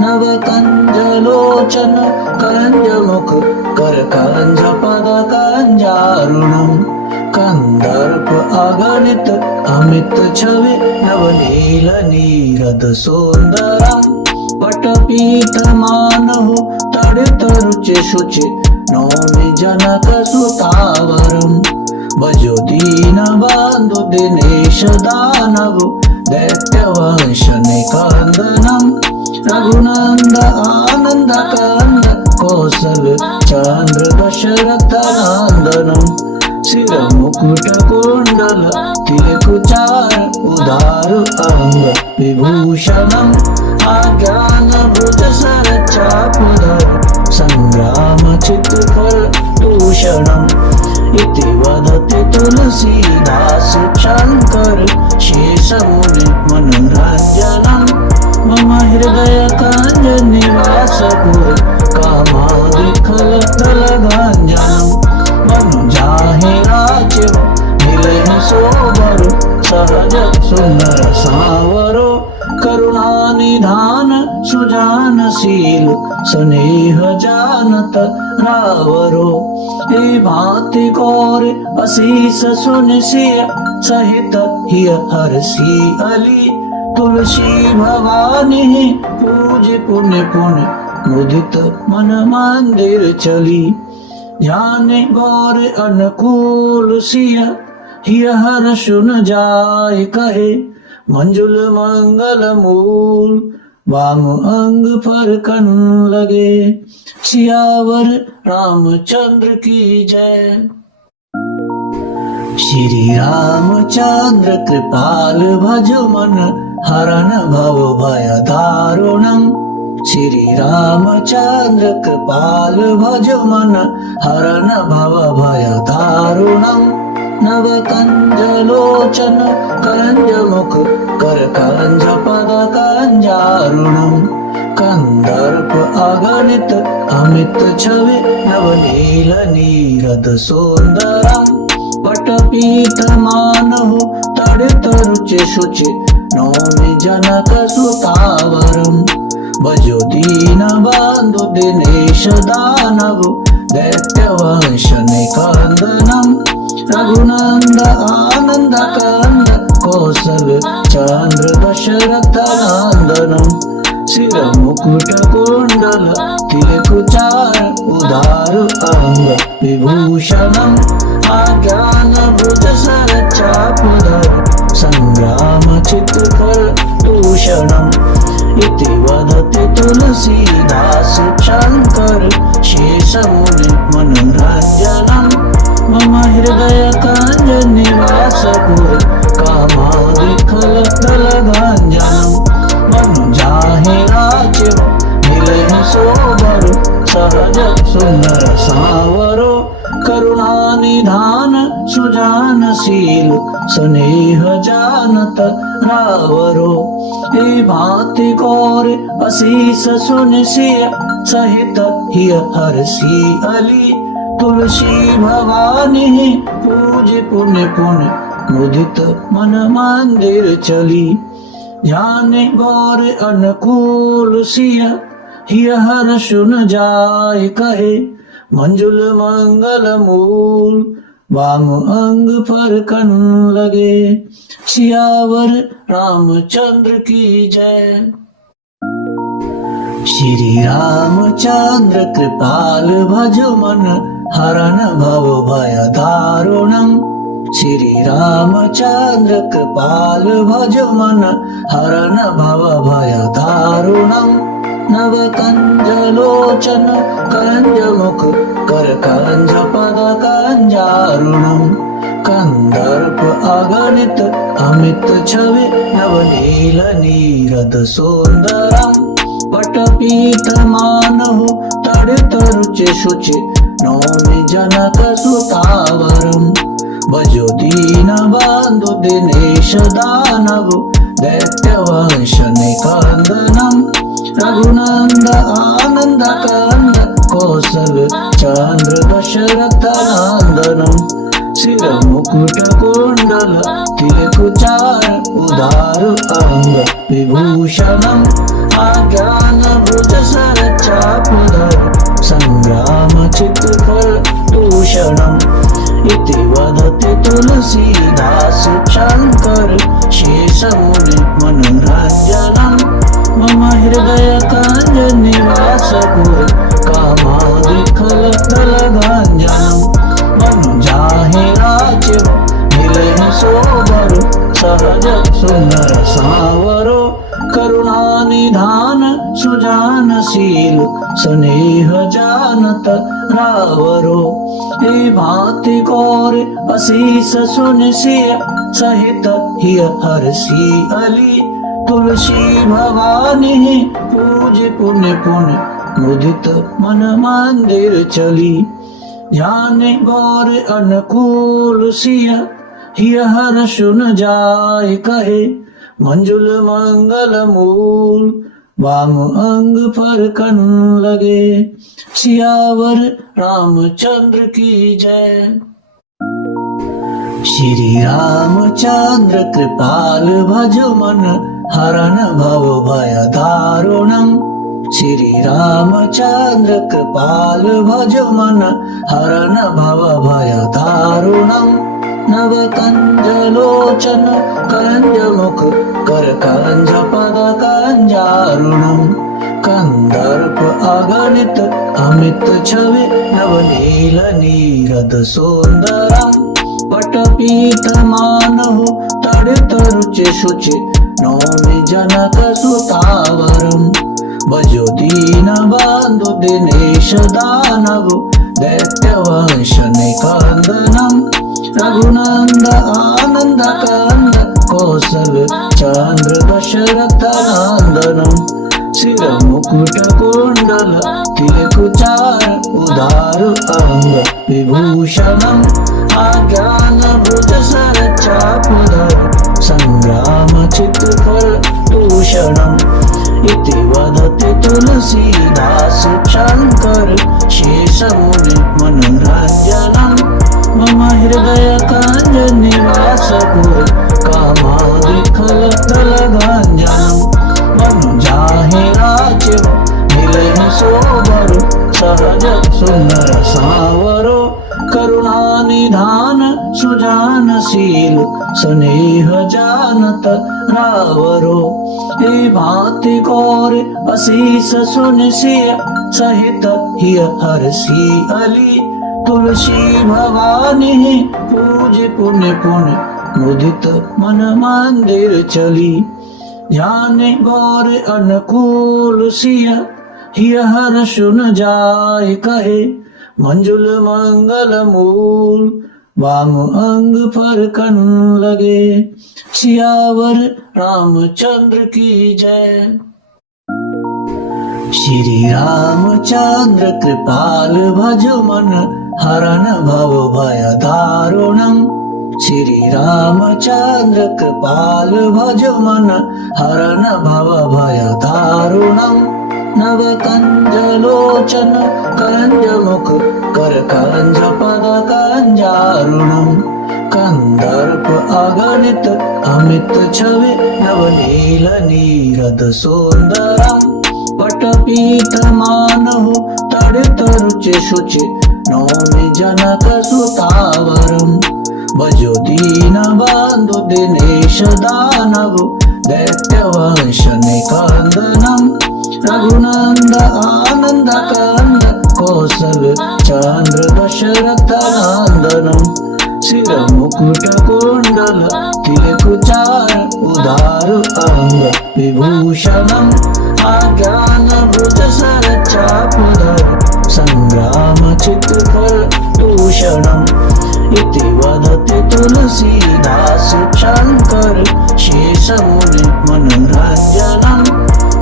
नव कंज लोचन कंज मुख कर कंज पद कंजारुणम कंदर्प अगणित अमित छवि नवनील नीरद सुंदरम पटपीत मानहु तड़ित रुचि शुचि नौमि जनक सुतावरम भजो दीन बंधु दिनेश दानव दैत्य वंश निकंदनम रघुनंद आनंद कंद कौशल चंद्र दशरथ नंदनम सिर मुकुट कुंडल तिलक चार उदार अंग विभूषणम आज्ञान भुज सर चापधर संग्राम चित्तफल दूषणम इति वदति तुलसीदास शंकर शेषमुनि मनोरंजनम मम हृदय कांज निवासपुर कामादिखल दलगांजनम मनु जाहि राज्य मिलहि सोबर सहज सुंदर सावरो करुणा निधान सुजानशील स्नेह जानत रावरो हे भांति कौर असीस सुनिसिय सहित हिय हरसी अली तुलसी भवानी पूज पुण्य पुण्य मुदित मन मंदिर चली ध्यान गौर अनुकूल सिय हिय हर सुन जाय कहे मंजुल मंगल मूल वाम अंग पर कन लगे सियावर रामचंद्र की जय। श्री रामचंद्र कृपाल भजो मन हरण भव भय दारुणम श्री रामचंद्र कृपाल भजो मन हरण भव भय दारुणम नव कंज लोचन कंज मुख कर कंज पद कंजारुणम कंदर्प अगणित अमित छवि नवनील नीरद सुंदरम पटपीत मानहु तड़ित रुचि शुचि नौमि जनक सुतावरम भजो दीन बंधु दिनेश दानव दैत्य वंश निकंदनम रघुनंद आनंद कंद कौशल चंद्र दशरथ नंदनम सिर मुकुट कुंडल तिलक चार उदार अंग विभूषणम आज्ञान भुज सर चापधर संग्राम चित्तफल दूषणम इति वदति तुलसीदास शंकर शेषमुनि मनोरंजनम मम हृदय कांज निवासपुर कामादिखल दलगांजनम मनु जाहि राज्य मिलहि सोबर सहज सुंदर सावरो करुणा निधान सुजानशील स्नेह जानत रावरो। ए भांति गौर असीस सुन सिय सहित हिय हर्षि अली। तुलसी भवानी पूज पुण्य पुण्य मुदित मन मंदिर चली। ध्यान गौर अनुकूल सिय हिय हर्ष न जाय कहे। मंजुल मंगल मूल वाम अंग पर कन लगे। सियावर रामचंद्र की जय। श्री रामचंद्र कृपाल भजो मन हरन भव भय दारुणम। श्री रामचंद्र कृपाल भजो मन हरन भव भय दारुणम। नव कंज लोचन कंज मुख कर कंज पद कंजारुणम। कंदर्प अगणित अमित छवि नवनील नीरद सुंदरम। पटपीत मानहु तड़ित रुचि शुचि नौमि जनक सुतावरम। भजो दीन बंधु दिनेश दानव दैत्य वंश निकंदनम। रघुनंद आनंद कंद कौशल चंद्र दशरथ नंदनम। सिर मुकुट कुंडल तिलक चार उदार अंग विभूषणम। आज्ञान भुज सर चापधर संग्राम चित्तकर दूषणम। इति वदति तुलसीदास शंकर शेषमुनि मनोरंजनम। मम हृदय कंज निवास पुर कामादिखल दल गंजनम। मनु जाहि राज्य मिलहि सोबर सहज सुंदर सावरो। करुणा निधान सुजानशील स्नेह जानत रावरो। ए भांति गौर असीस सुन सिय सहित हिय हर्षि अली। तुलसी भवानी पूज पुण्य पुण्य मुदित मन मंदिर चली। ध्यान गौर अनुकूल सिय हिय हर्ष न जाय कहे। मंजुल मंगल मूल वाम अंग पर कन लगे। सियावर रामचंद्र की जय। श्री रामचंद्र कृपाल भजो मन हरन भव भय दारुणम। श्री रामचंद्र कृपाल भजो मन हरन भव भय दारुणम। नव कंज लोचन कंज मुख कर कंज पद कंजारुणम। कंदर्प अगणित अमित छवि नवनील नीरद सुंदरम। पटपीत मानहु तड़ित रुचि शुचि नौमि जनक सुतावरम। भजो दीन बंधु दिनेश दानव दैत्य वंश निकंदनम। रघुनंद आनंद कंद कौशल चंद्र दशरथ नंदनम। सिर मुकुट कुंडल तिलक चार उदार अंग विभूषणम। आज्ञान भुज सर चापधर संग्राम चित्तकर दूषणम। इति वदति तुलसीदास शंकर शेषमुनि मनोरंजनम। मम हृदय कंज निवास पुर कामादिखल दल गंजनम। मनु जाहि राज्य मिलहि सोबर सहज सुंदर सावरो। करुणा निधान सुजानशील स्नेह जानत रावरो। ए भांति गौर असीस सुन सिय सहित हिय हर्षि अली। तुलसी भवानी पूज पुण्य पुण्य मुदित मन मंदिर चली। ध्यान गौर अनुकूल सिय हिय हर्ष न जाय कहे। मंजुल मंगल मूल वाम अंग पर कन लगे। सियावर रामचंद्र की जय। श्री रामचंद्र कृपाल भजो मन हरन भव भय दारुणम। श्रीरामचन्द्र कृपाल भजो मन हरन भव भय दारुणम् नवकञ्जलोचन कञ्जमुख करकञ्ज पद कञ्जारुणम् कंदर्प अगणित अमित छवि नवनील नीरद सुंदरम् पटपीत मानहु तडित रुचि शुचि नौमि जनक सुतावरम् भजो दीन बंधु दिनेश दानव दैत्य वंश निकंदनम् रघुनंद आनंद कंद कौशल चंद्र दशरथ नंदनम् सिर मुकुट कुंडल तिलकुचार उदार अंग विभूषणम् आज्ञान भुज सर चापधर संग्राम चित्तकर दूषणम् इति वदति तुलसीदास शंकर शेषमुनि मनोरंजनम्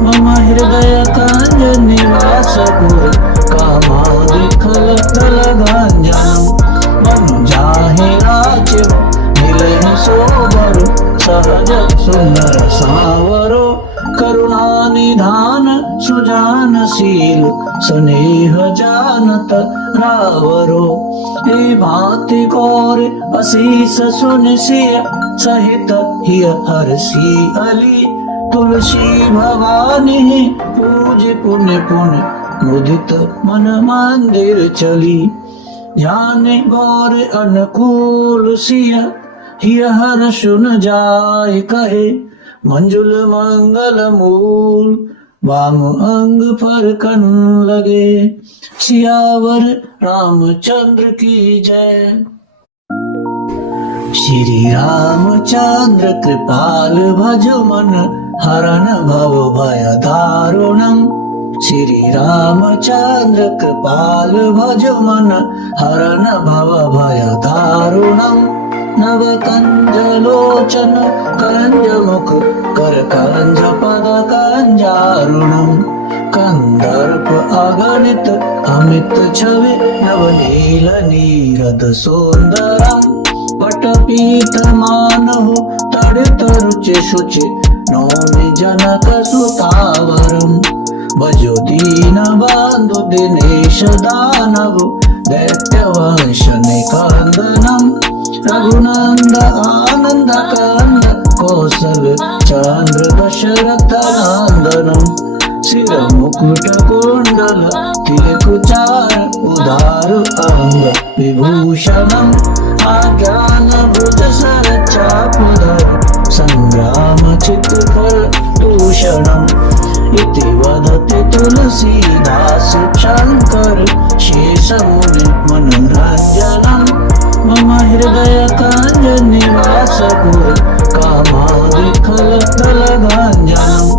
मम हृदय कांज निवास पुर कामादिखल दलगांजनम् मनु जाहि राजिव मिलहि सोबर सहज सुंदर सावरो करुणा निधान सुजानशील स्नेह जानत रावरो हे भांति गौर असीस सुनसिय सहित हिय हरसी अली तुलसी भवानी पूज पुण्य पुण्य मुदित मन मंदिर चली ध्यान गौर अनुकूल सिय हिय हर सुन जाय कहे मंजुल मंगल मूल वाम अंग पर कन लगे सियावर रामचंद्र की जय। श्री रामचंद्र कृपाल भजो मन हरन भव भय दारुणम् श्री रामचंद्र कृपाल भजो मन हरन भव भय दारुणम् नवकञ्जलोचन कञ्जमुख करकञ्ज पद कञ्जारुणम् कंदर्प अगणित अमित छवि नवनील नीरद सुंदरम् पटपीत मानहु तडित रुचि शुचि नौमि जनक सुतावरम् भजो दीन बंधु दिनेश दानव दैत्य वंश निकंदनम् रघुनंद आनंद कंद कौशल चंद्र दशरथ नंदनम् सिर मुकुट कुंडल तिलकुचार उदार अंग विभूषणम् आज्ञान भुज सर चापधर संग्राम चित्तकर दूषणम् इति वदति तुलसीदास शंकर शेषमुनि मनोरंजनम् मम हृदय कांज निवास पुर कामादिखल दलगांजनम्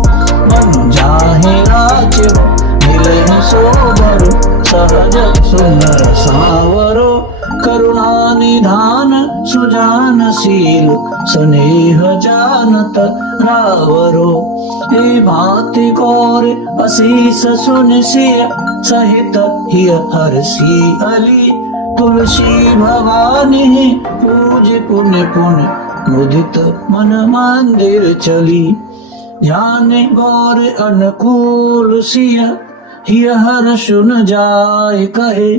मनु जाहि राजिव मिलहि सोबर सहज सुंदर सावरो करुणा निधान सुजानशील स्नेह जानत रावरो हे भांति गौर असीस सुनसिय सहित हिय हरसी अली तुलसी भवानी पूज पुण्य पुण्य मुदित मन मंदिर चली ध्यान गौर अनुकूल सिय हिय हर सुन जाय कहे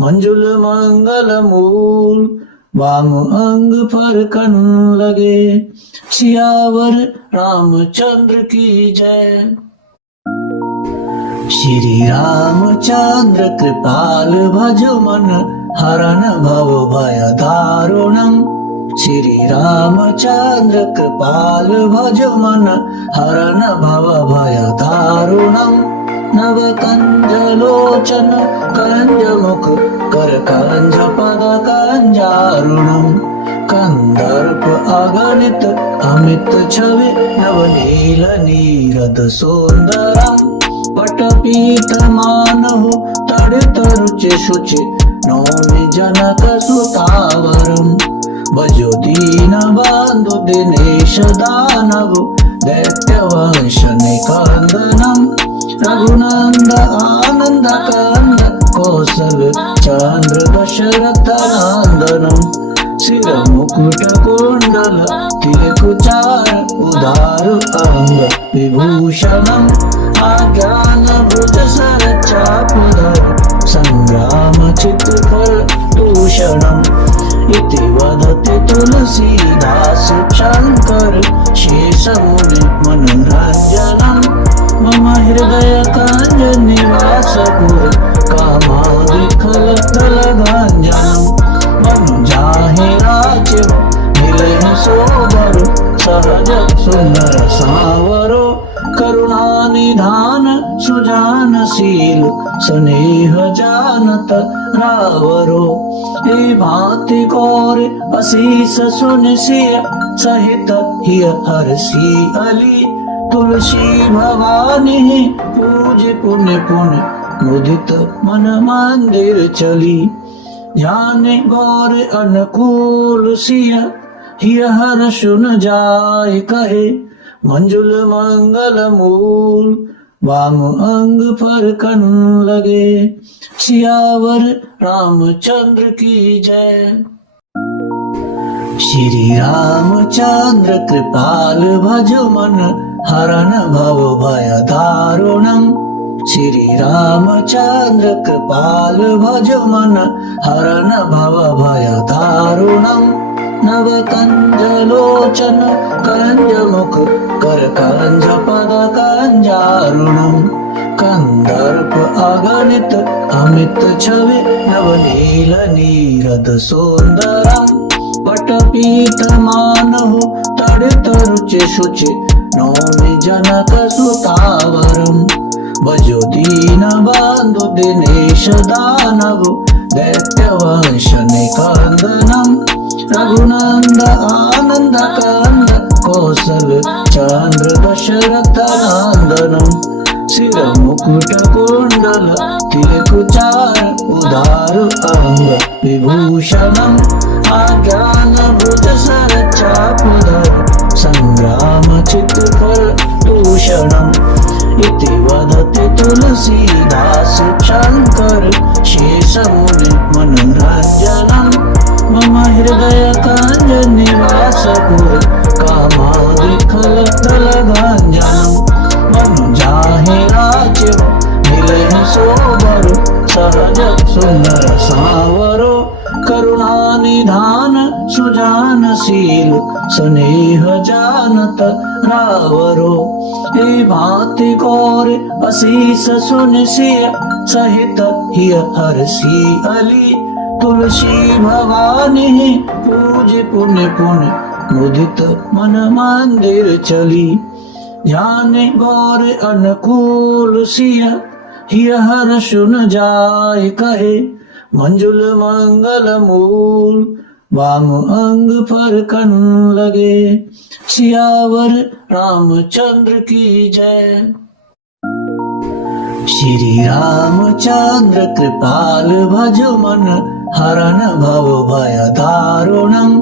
मंजुल मंगल मूल वाम अंग पर कन लगे सियावर रामचंद्र की जय। श्री रामचंद्र कृपाल भजो मन हरन भव भय दारुणम् श्री रामचंद्र कृपाल भजो मन हरन भव भय दारुणम् नवकञ्जलोचन कञ्जमुख करकञ्ज पद कञ्जारुणम् कंदर्प अगणित अमित छवि नवनील नीरद सुंदरम् पटपीत मानहु तडित रुचि शुचि नौमि जनक सुतावरम् भजो दीन बंधु दिनेश दानव दैत्य वंश निकंदनम् रघुनंद आनंद कंद कौशल चंद्र दशरथ नंदनम् सिर मुकुट कुंडल तिलकुचार उदार अंग विभूषणम् आज्ञानभुज सरचापधर संग्राम चित्कर दूषणम् इति वदति तुलसीदास शंकर शेषमुनि मनोरंजनम् मम हृदय कांज निवासपुर कामादिखलदलगांजनम् मनु जाहि राज्य मिलहि सोबर सहज सुंदर सावरो करुणानिधान सुजानशील स्नेह जानत रावरो हे भांति गौर असीस सुनसिय सहित हिय हर्षि अली तुलसी भवानी पूज पुण्य पुण्य मुदित मन मंदिर चली जाने गौर अनुकूल सिय हिय हर्ष न जाय कहे मंजुल मंगल मूल वाम अंग पर कन लगे सियावर रामचंद्र की जय। श्री रामचंद्र कृपाल भजो मन हरण भव भय दारुणम् श्री रामचंद्र कृपाल भजो मन हरण भव भय दारुणम् नव कंज लोचन कंज मुख कर कंज पद कंजारुणम् कंदर्प अगणित अमित छवि नवनील नीरद सुंदरम् पटपीत मानहु तड़ित रुचि शुचि नौमि जनक सुतावरम् भजो दीन बंधु दिनेश दानव दैत्य वंश निकंदनम् रघुनंद आनंद कंद कौशल चंद्र दशरथ नंदनम् सिर मुकुट कुंडल तिलकुचार उदार अंग विभूषणम् आज्ञानभुज सरचापधर संग्राम चित्कर दूषणम् इति वदति तुलसीदास शंकर शेषमुनि मनोरंजनम् मम हृदय कांज निवासपुर कामादिखलदलगांजनम् मनु जाहि राज्य मिलहि सोबर सहज सुंदर सावरो करुणानिधान सुजानशील स्नेह जानत रावरो हे भांति गौर असीस सुनसिय सहित हिय हर्षि अली तुलसी भवानी पूज पुण्य पुण्य मुदित मन मंदिर चली जाने गौर अनुकूल सिय हिय हर्ष न जाय कहे मंजुल मंगल मूल वाम अंग पर कन लगे सियावर रामचंद्र की जय। श्री रामचंद्र कृपाल भजो मन हरण भव भय दारुणम्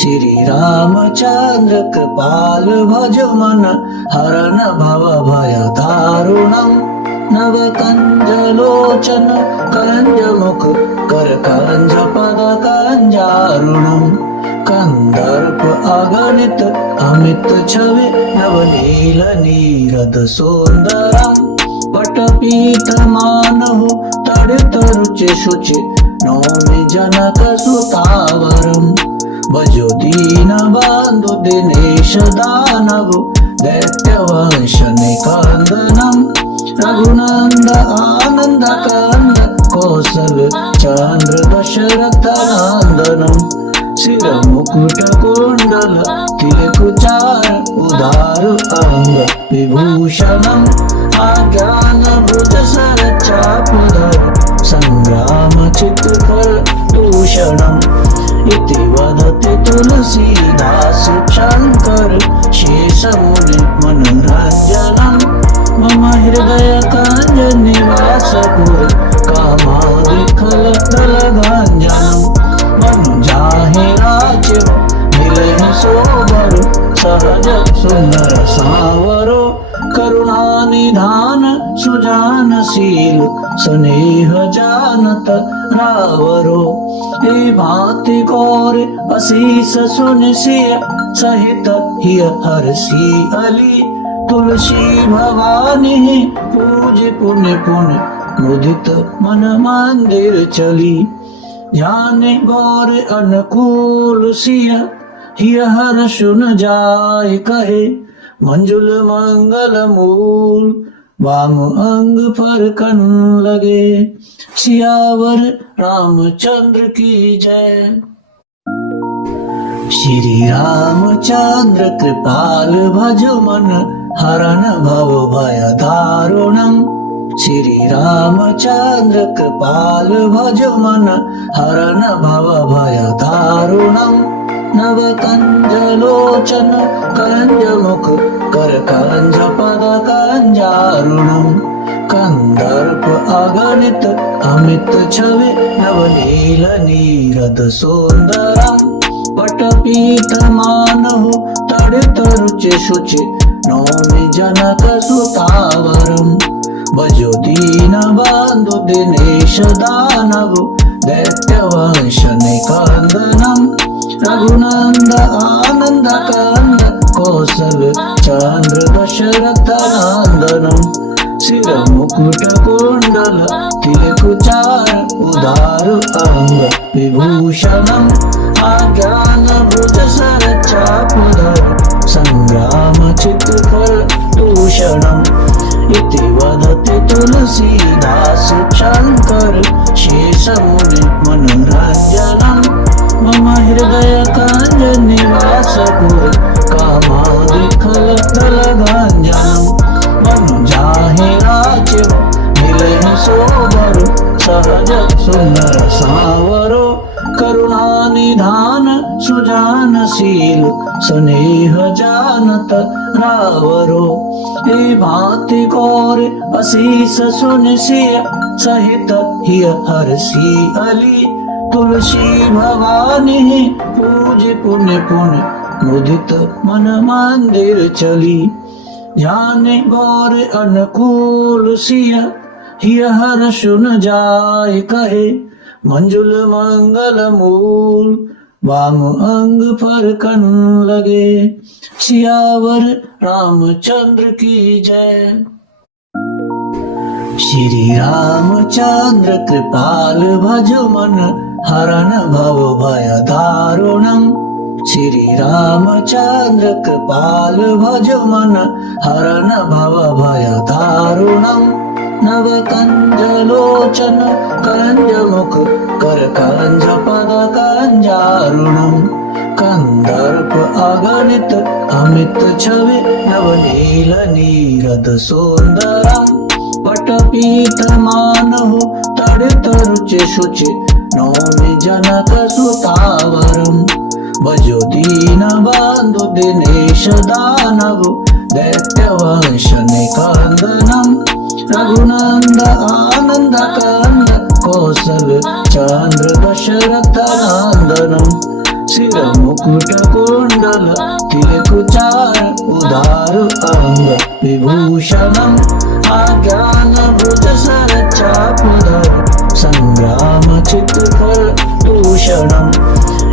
श्री रामचंद्र कृपाल भजो मन हरण भव भय दारुणम् नव कंज लोचन कंज मुख कर कंज पद कंजारुणम् कंदर्प अगणित अमित छवि नवनील नीरद सुंदरम् पटपीत मानहु तड़ित रुचि शुचि नौमि जनक सुतावरम् भजो दीन बंधु दिनेश दानव दैत्य वंश निकंदनम् रघुनंद आनंद कंद कौशल चंद्र दशरथ नंदनम् सिर मुकुट कुंडल तिलकुचार उदार अंग विभूषणम् आज्ञानभुज सरचापधर संग्राम चित्कर दूषणम् इति वदति तुलसीदास शंकर शेषमुनि मनोरंजनम् मम हृदय कांज निवासपुर कामादिखलदलगांजनम् मनु जाहि राज्य मिलहि सोबर सहज सुंदर सावरो करुणानिधान सुजानशील स्नेह जानत रावरो। हे भांति गौर असीस सुन सिय सहित हिय हरसी अली। तुलसी भवानी पूज पुण्य पुण्य मुदित मन मंदिर चली। ध्यान गौर अनुकूल सिय हिय हर सुन जाय कहे। मंजुल मंगल मूल वाम अंग पर कन लगे। सियावर रामचंद्र की जय। श्री रामचंद्र कृपाल भजो मन हरन भव भय दारुणम। श्री रामचंद्र कृपाल भजो मन हरन भव भय दारुणम। नव कंज लोचन कंज मुख कर कंज पद कंजारुणम। कंदर्प अगणित अमित छवि नवनील नीरद सुंदरम। पटपीत मानहु तड़ित रुचि शुचि नौमि जनक सुतावरम। भजो दीन बंधु दिनेश दानव दैत्य वंश निकंदनम। रघुनंद आनंद कंद कौशल चंद्र दशरथ नंदनम। सिर मुकुट कुंडल तिलक चार उदार अंग विभूषणम। आज्ञान भुज सर चापधर संग्राम चित्कर दूषणम। इति वदति तुलसीदास शंकर शेष मुनि मनोरंजनम। मम हृदय कांज निवास पुर कामादिखल दल गंजनम। मन जाहे राजीव मिलहि सोबर सहज सुंदर सावरो। करुणा निधान सुजानशील स्नेह जानत रावरो। हे भांति गौर असीस सुन सिय सहित हिय हरसी अली। तुलसी भवानी पूज पुण्य पुण्य मुदित मन मंदिर चली। ध्यान गौर अनुकूल सिय हिय हर सुन जाय कहे। मंजुल मंगल मूल वाम अंग पर कन लगे। सियावर रामचंद्र की जय। श्री रामचंद्र कृपाल भजो मन हरन भव भय दारुणम। श्री रामचंद्र कृपाल भजो मन हरन भव भय दारुणम। नव कंज लोचन कंज मुख कर कंज पद कंजारुणम। कंदर्प अगणित अमित छवि नवनील नीरद सुंदरम। पटपीत मानहु तड़ित रुचि शुचि नौमि जनक सुतावरम। भजो दीन बंधु दिनेश दानव दैत्य वंश निकंदनम। रघुनंद आनंद कंद कौशल चंद्र दशरथ नंदनम। सिर मुकुट कुंडल तिलक चार उदार अंग विभूषणम। आज्ञान भुज सर चापधर संग्राम चित्कर दूषणम।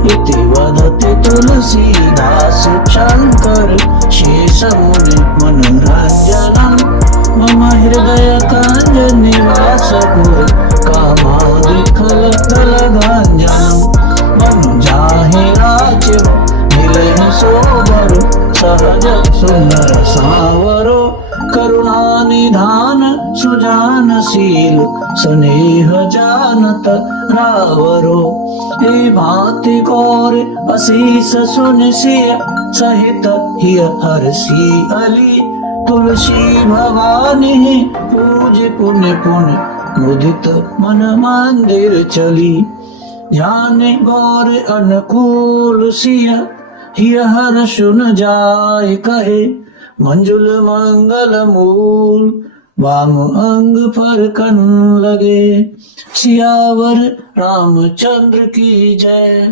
इति वदति तुलसीदास शंकर शेष मुनि मनोरंजनम। मम हृदय कांज निवास पुर कामादिखल दल गंजनम। मन जाहे राजीव मिलहि सोबर सहज सुंदर सावरो। करुणा निधान सुजानशील स्नेह जानत रावरो। हे भांति गौर असीस सुन सिय सहित हिय हरसी अली। तुलसी भवानी पूज पुण्य पुण्य मुदित मन मंदिर चली। ध्यान गौर अनुकूल सिय हिय हर सुन जाय कहे। मंजुल मंगल मूल वाम अंग पर कन लगे। सियावर रामचंद्र की जय।